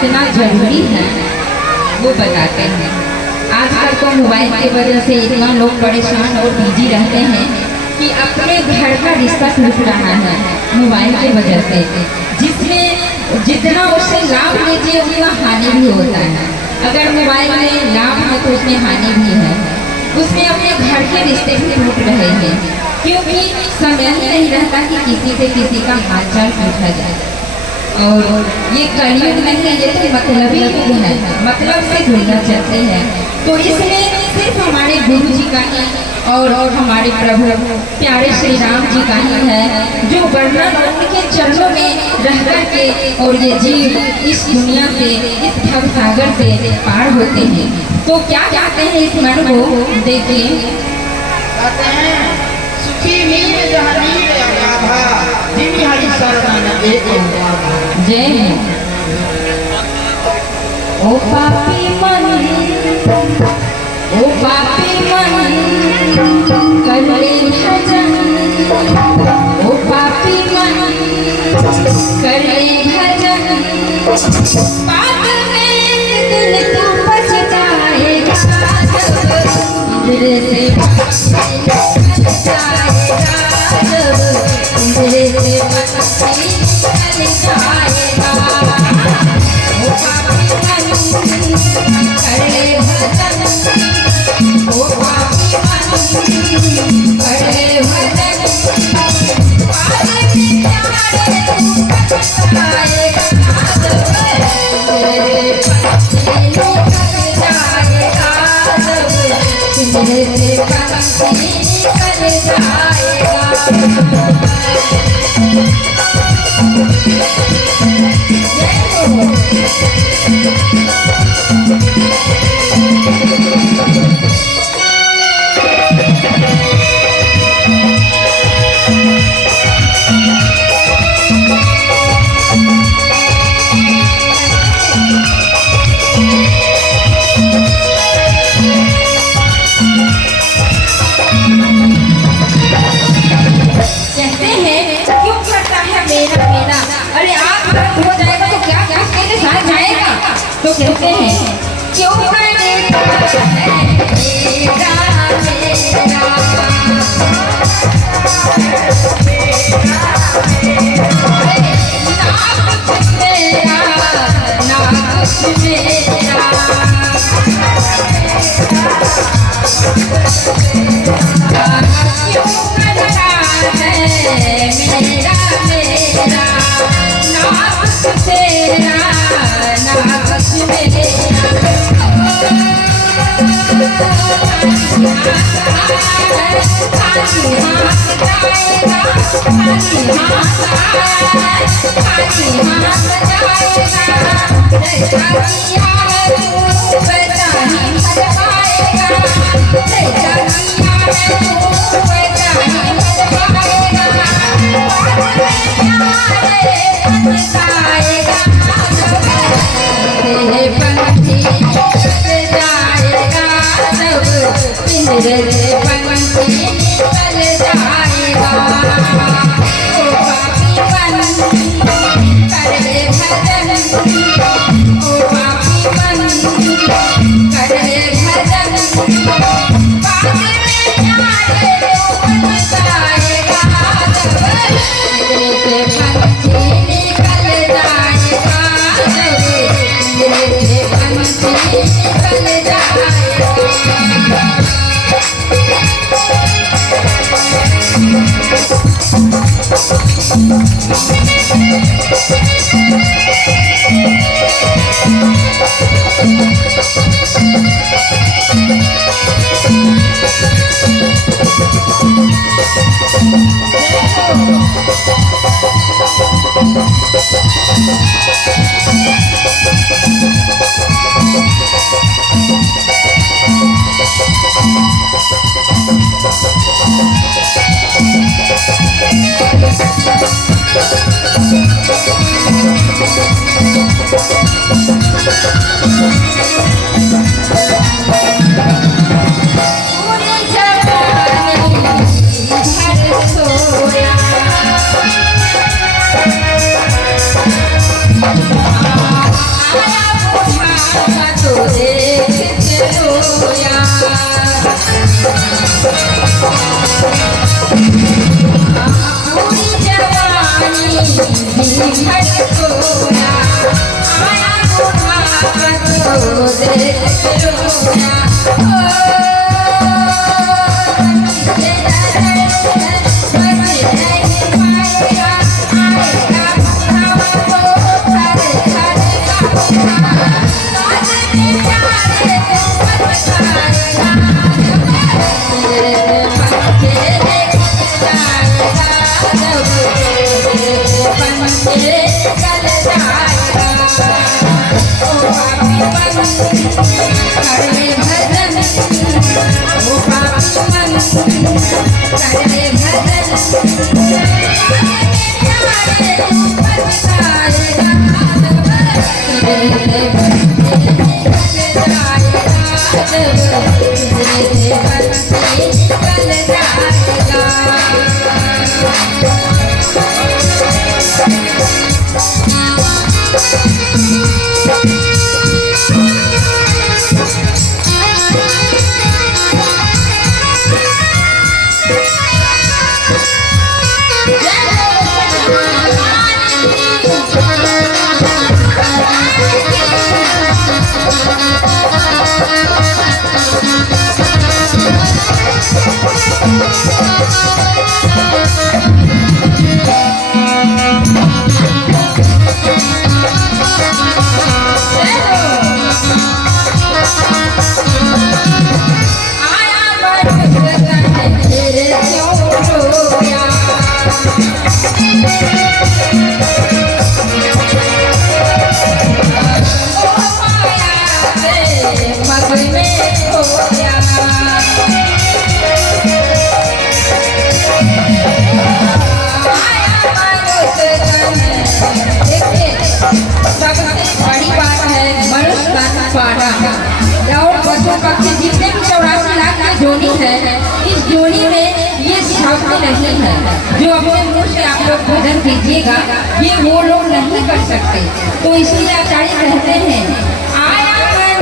कितना जरूरी है वो बताते हैं। आजकल तो मोबाइल की वजह से इतना लोग परेशान और बिजी रहते हैं कि अपने घर का रिश्ता टूट रहा है मोबाइल की वजह से, जिसमें जितना उससे लाभ लीजिए उतना हानि भी होता है। अगर मोबाइल में लाभ है तो उसमें हानि भी है। उसमें अपने घर के रिश्ते भी टूट रहे हैं क्योंकि समय ही नहीं रहता कि किसी से किसी का हालचाल पूछा जाए। और ये कलयुग नहीं है, ये तो मतलबी युग है, मतलब से दुनिया चलती है। तो इसमें सिर्फ हमारे गुरु जी का ही और हमारे प्रभु प्यारे श्री राम जी का ही है जो वर्णन उनके चरणों में रह कर के और ये जीव इस दुनिया से, इस भव सागर से पार होते हैं। तो क्या कहते हैं इस मन को देखिए, कहते हैं सुखी नीर जहनीर अगाधा जिन हरि शरण एक ओंकार। जय हो। ओ पापी मन, ओ पापी मन कर ले भजन, ओ पापी मन कर ले भजन, बाद में एक दिन तू पछताएगा, इंद्र से पछताएगा, इंद्र से पछताएगा। ओ पापी मन कर ले भजन, ओ पापी मन कर ले भजन, बाद में प्यारे तू पछताएगा, इंद्र से पछताएगा, इंद्र से तो कहते हैं क्यों करता है मेरा मेरा, ना कुछ मेरा ना कुछ मेरा, क्यों करता है मेरा मेरा, ना कुछ तेरा ना कुछ मेरा। सोया नहीं है जो अपने मुंह से आप लोग भजन कीजिएगा, ये वो लोग नहीं कर सकते। तो इसलिए आचार्य कहते हैं आया मैं